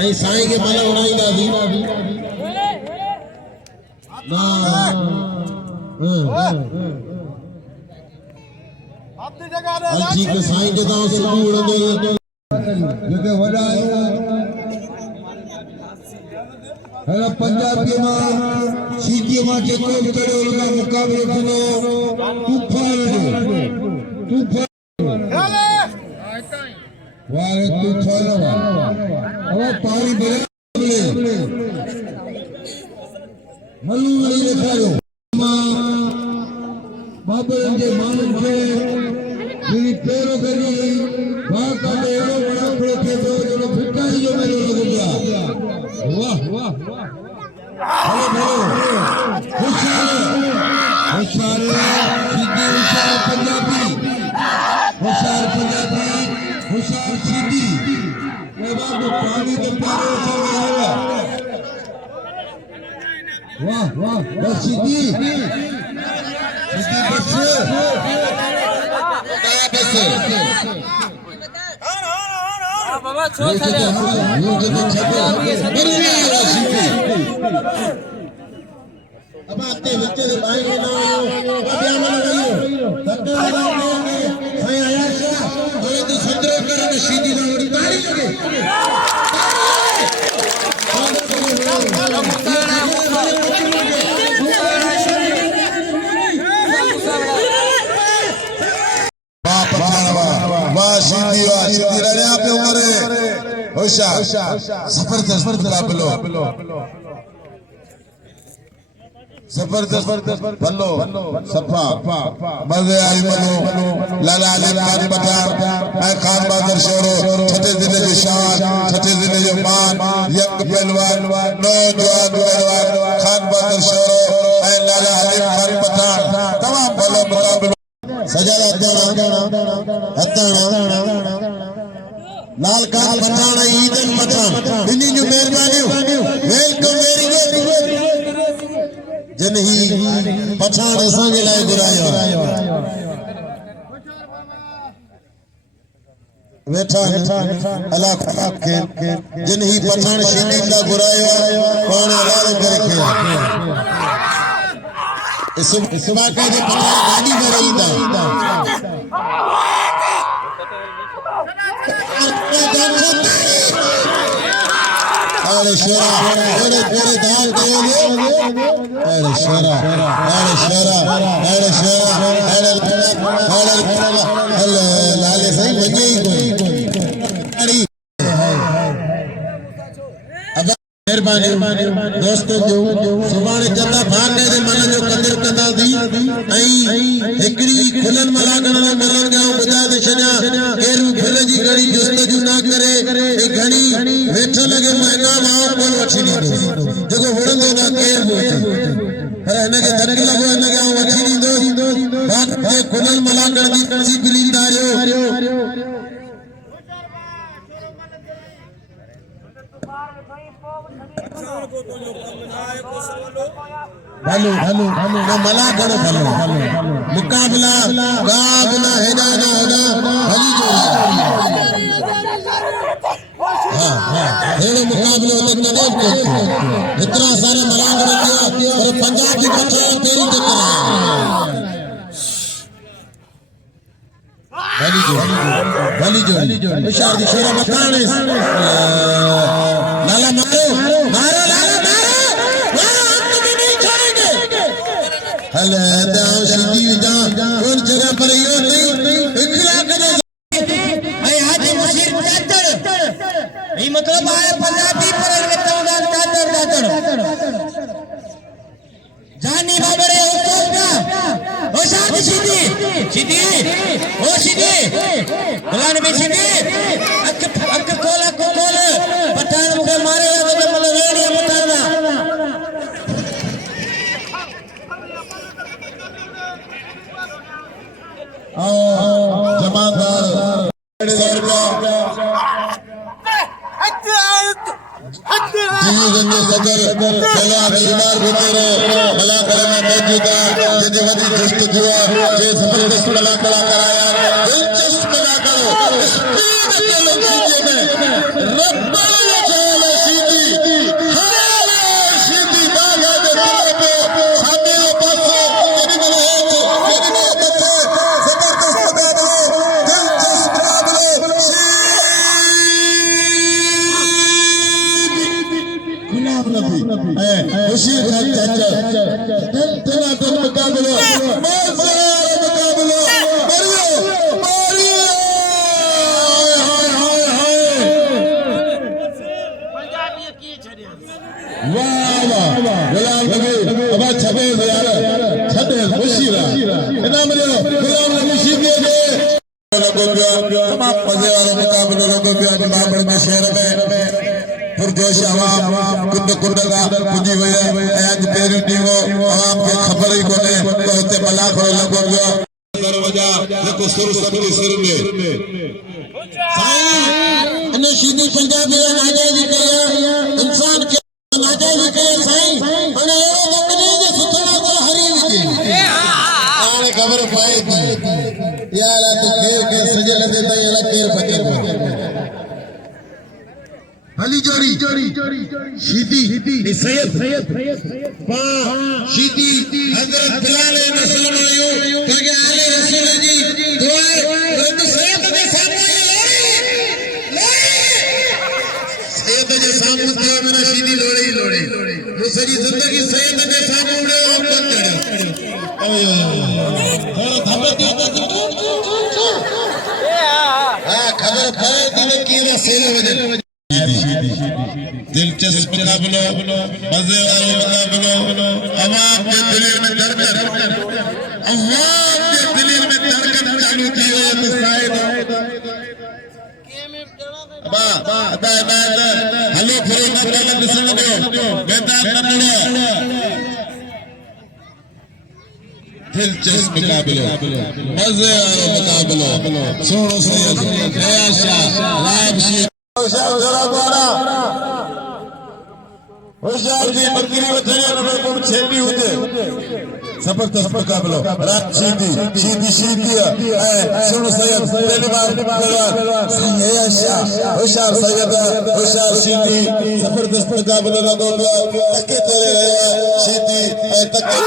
ऐं साईं खे माला उड़ाईंदासीं ठीक है साईं के तां सुबह उड़ंदो जेके वॾा आहियो हेड़ा पंजाबी मां सीधी मां जेको बि करियो उनखां मुक़ाबिलो थींदो तूफान जो वारे तूफान अब पानी भरे मलू वही ॾेखारियो बाबरनि जे माण्हुनि खे जेड़ी पहिरों करी वाह काॾे अहिड़ो बणाखड़ो थिए थो जो फिटाई जो मेलो लॻंदो आहे वाह वाह हलो भलो होशियार होशियार सीधी होशियार पंजाबी होशियार सीधी बाबू पानी के प्यारे से आया वाह वाह बस सीधी बस बाबा छोड़ अब आते बच्चे से भाई के नाम अभी आने लगाइयो तब भाई आया शाह बोले तो संतरे करने सीधी ना उड़ी ताली लगे सीधी रहने आप उम्र होशियार जबरदस्त भलो सफा मजे आई मनो लाला अली खान पठान खान बहादुर शोरो छठे जिले के शान छठे जिले के मान यंग पहलवान नौजवान पहलवान खान बहादुर शोरो लाला अली खान पठान तमाम भलो मुकाबले सजादा लाल खान पठान ईदन पठान इन्हीं जो मेहरबानी वेलकम वेरी गुड जन ही पठान असांजे लाइ घुरायो वेठा अलाह खे जिन ही पठान शीदीन दा घुरायो पाण लाल करे इस वाक़े जे पठान गाड़ी में रहींदा अरे शेरा अरे तेरे दाल के अरे शेरा अरे लाले सही लगे ही अब मेहरबानी दोस्तों जो सुभाणे चंदा भागने दे मन जो कदर कंदा दी ऐं एकड़ी खुलन मलागण ना मिलन गयो बुझा दे छया केरू फिर जी घड़ी जुस्तजू ना करे ए घड़ी वेठ लगे महीना मां कोन वठी दी जको वणंदो ना केर बोचे पर इनके धक लगो इनके वठी दींदो बात जे खुलन मलागण दी सी बिलींदारियो भलो ना मला करो भलो मुकाबला गाबना हेदा ना हेदा भली जो हां हेड़ो मुकाबलो तो कदे को इतना सारे मलांग रखियो और पंजाब की बच्चा तेरी टक्कर भली जो होशियार दी शेरा मकाने लाला मारो लाला हले दाव सीधी जा कौन जगह पर यो नहीं इखला करे भाई हाजी मुशीर चाचड़ ई मतलब आए पंजाबी पर के तौदान चाचड़ जानी बाबरे उतोगा ओ शादी सीधी ओ सीधी गुलाम में सीधी अक कोला पठान मुके मारे तो मतलब रेडियो बताना जमादार सदर पहला बीमार होते रहे भला करे में मौजूदा जे वधी दुष्ट हुआ जे जबरदस्त भला कराया दिलचस्प भला करो स्पीड के लोग में रब्बल लगो पियो तमाम मजे वाला मुकाबलो लगो पियो अॼु बाबर में शहर में पुरजोश आवाम कुंड कुंड का पुजी वई आहे ऐं अॼु पहिरियों ॾींहुं आवाम खे ख़बर ई कोन्हे त हुते भला खड़ो लगो पियो कर वजा जेको सुर सभिनी सिर में साईं इन शीदी पंजाबी नाजायज़ी कया इंसान खे नाजायज़ी कया साईं हाणे अहिड़ो कॾहिं जे सुथड़ा को हरी विझे हाणे ख़बर पए थी यार तो केर सजे लॻे त यार केर फकीर हली जोड़ी शीदी सैयद शीदी हजरत बिलाल नस्ल आयो क्योंकि आले रसूल जी दुआ तो सैयद के सामने सैयद के सामने तो मेरा शीदी लोड़े वो सारी जिंदगी सैयद के सामने उड़े और बन गया और धमकी हां खबर पड़े दिन की ना सेल वजह दिलचस्प मुकाबलो मजे वाला मुकाबलो अवाम के दिल में धड़कन चालू थी है तो शायद हलो फिरो न करे ॾिसण ॾियो मैदान न मिलियो दिलचस्प मुकाबलो मजे वाला मुकाबलो सोनो सैयद नया शाह राम सिंह होशियार जी बकरी वठणी न कोई छेड़ी हुजे जबरदस्त मुकाबलो रात शीदी ऐ सुनो सैयद पहली बार नया शाह होशियार सैयद होशियार शीदी जबरदस्त मुकाबलो लगो तके तोले रहे शीदी ऐ तके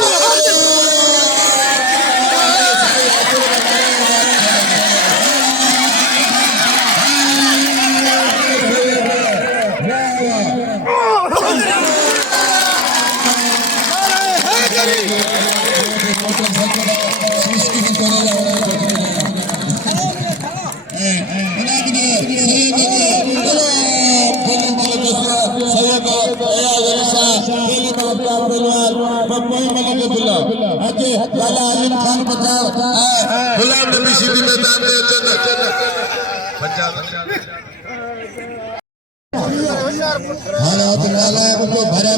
गुलाम नबी शीदी मैदान में हालात वाला है उनको भरा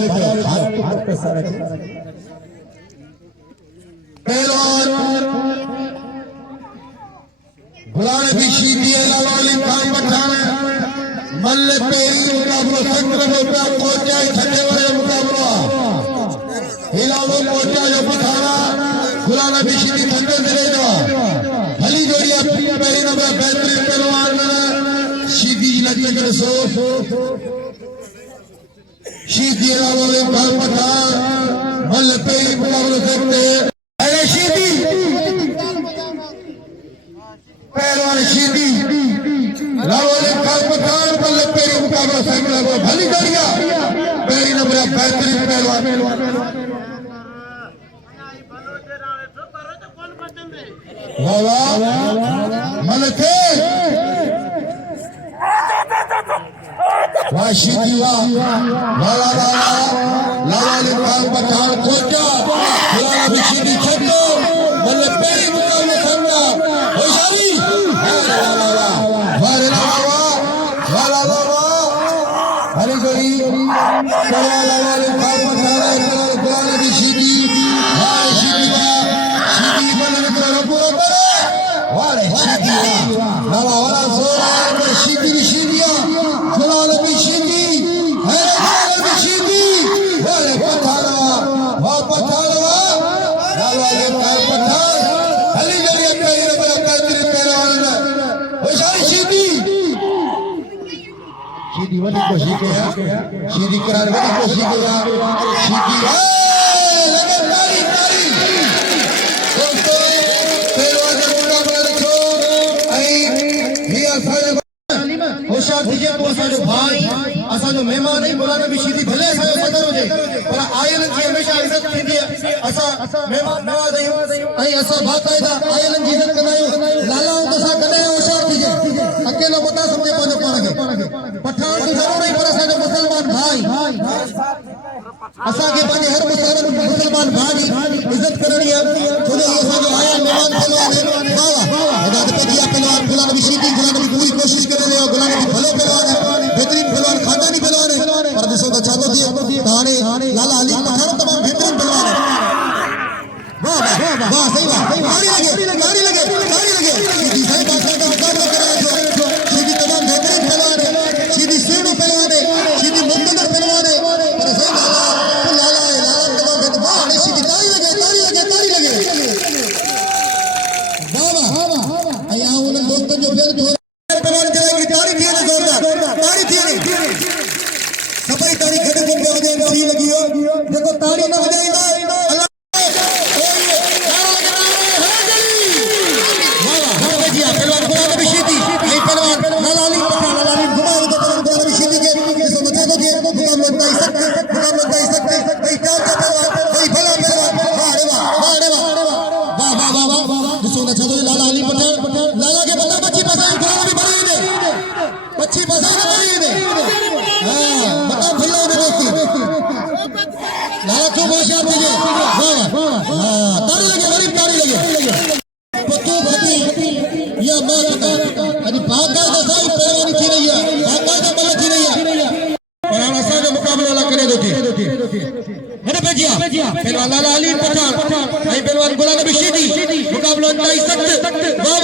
गुलाम नबी शीदी वाली खान पठान मल्ले पेरी मुकाबलो संग्रह मुकाबला कोचा छठे वाले मुकाबला हिलालो कोचा जो पठाना गुलाम नबी शीदी थंदे दिलेगा हली जोड़िया पहली नंबर बेहतरीन पहलवान शीदी लगे के सो शीदी वाले खान पठान मल्ले पेरी मुकाबलो करते अरे शीदी पहलवान शीदी रावले खान पठान मल्ले पेरी मुकाबला संगला को भली जोड़िया पहली नंबर बेहतरीन पहलवान मलके वाशिदी वाला लावाले खान पठान कोचा गुलाम नबी शीदी छटो मल्ले पेरी मुकाबला संगला होशियारी वाला हरी जोड़ी लावाले खान पठान गुलाम नबी शीदी शीदी बनने को पूरा करे वाले शीदी वाला जोर में शीदिया गुलाम नबी शीदी है गुलाम नबी शीदी वाले पठाना लावाले खान पठान हली जरिया कहीं न बड़ा बेहतरीन पहलवान होशियारी शीदी वाली कोशिश किया शीदी कराने वाली कोशिश किया शीदी लगे तारी दोस्तों पहलवान का मुकाबला रखो होशियार थी को असांजो भाई असांजो मेहमान ही गुलाम नबी शीदी भले असांजो सदर हुजे पर आयल जी हमेशा इज्जत थींदी आहे असां मेहमान नवाज़ आहियूं ऐं असां बाक़ायदा आयलनि जी इज्जत कंदा आहियूं लाला असां कॾहिं होशियार थीजे अकेलो मता सम्झे पंहिंजो पाण खे पठान की ज़रूरत नहीं पर असांजो मुसलमान भाई असांखे पंहिंजे हर मुसलमान भाई जी इज्जत करणी आहे छो जो असांजो आया मेहमान पहलवान वाह वाह हिदायत पेजी आहे पहलवान वाह सही बात गाड़ी लगे सीधी सही बात का मुकाबला कर रहा है जो सीधी तमाम बेहतरीन पहलवान है सीधी सोनू पहलवान है सीधी मुक्तदर पहलवान है पर सही लाला तमाम बेहतरीन सीधी ताली लगे वाह आया उन दोस्तों जो फिर पहलवान चलेगी ताली थी ना जोरदार ताली थी सफाई ताली खड़े को बजाने सी लगी हो देखो ताली ना बजाएगा पहलवान लाला अली पठान पहलवान गुलाम नबी शीदी मुकाबला इंतहाई सख्त वाह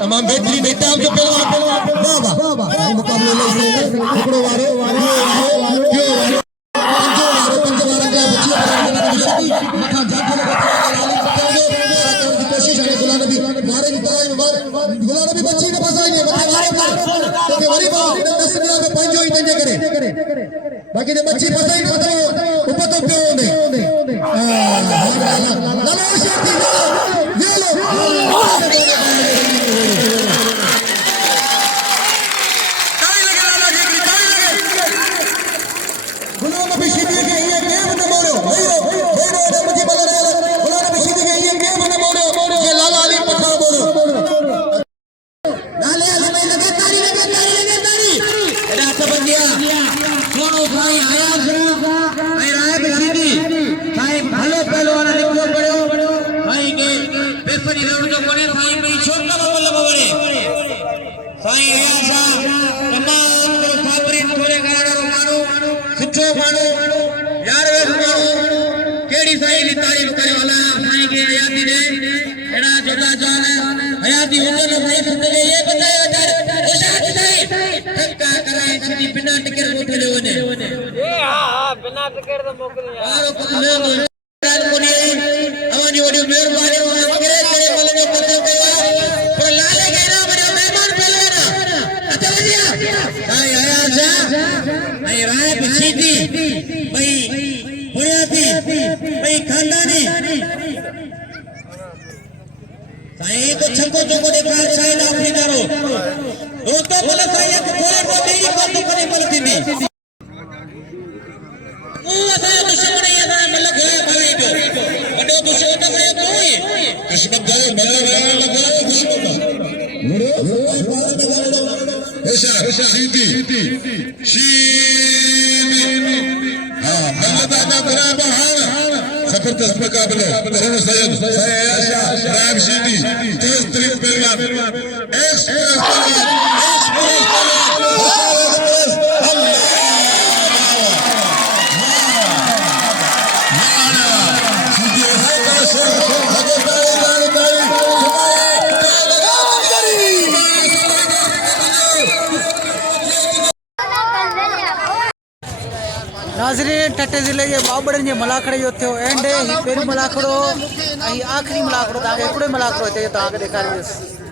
तमाम बेहतरीन बेताब जो पहलवान वाह मुकाबला टुकड़ो वारो कोशिश है गुलाम नबी मारे की गुलाम नबी बच्ची के पास आएंगे तो वरी बात 10 मिनट में पंजो ही तंजे करे बाकी ने बच्ची फसाई खत्म ऊपर तो क्यों नहीं लाला शादी ये लो ताली लगे लाला जी की ताली लगे गुलाम नबी शीदी के ये गेम न मोरो बेरो मुझे बता रहा गुलाम नबी शीदी के ये गेम न मोरो ये लाला अली पठान बोलो लाला अली में लगे ताली एड़ा सबंदिया सुनो भाई आया सुनो भाई राय बेसीदी भाई भलो पहलवान निकलो पड़ो भाई के पेपर राउंड जो कोने भाई के छोटा बल्ला बवरे भाई आया सा तमाम साबरी थोड़े गाड़ो मारो सुठो मानो यार वे मानो केड़ी साई ली तारीफ करे वाला भाई के हयाती ने एड़ा जोता जान हयाती हुजन भाई जिंदगी ये बताए होशियार नहीं धक्का कराए सीधी बिना टिकट मोकले वने ए हां बिना टिकट तो मोकले यार कुछ मैं कोनी अवानी ओडी मेहरबानी वगैरह करे वाले ने पता कया पर लाले के ना बड़े मेहमान पहलवान अच्छा भैया भाई आया जा भाई राय बिछीदी भाई बुढ़ियाती भाई खानदानी साईं तो छको चको दे पार साईं आपनी करो दोस्तों बोले साईं को थोड़े को मेरी बात तो कने पलती नहीं ओ असा दुश्मन ये ना मतलब गया भाई जो बड़ो दुश्मन तो करे कोई दुश्मन जाए मेरा वाला लगाओ दुश्मन होशियार सीधी हां मल्लदा ना बराबर जबरदस्त मुकाबले सोनू सैयद राय शीदी तेज तरीन पहलवान नाज़रीन टटे ज़िले के बाबड़न जे मलाखड़े जो थियो एंड ही पहिरियों मलाखड़ो ऐं आख़िरी मलाखड़ो तव्हांखे हिकिड़ो मलाखड़ो हिते तव्हांखे ॾेखारींदुसि।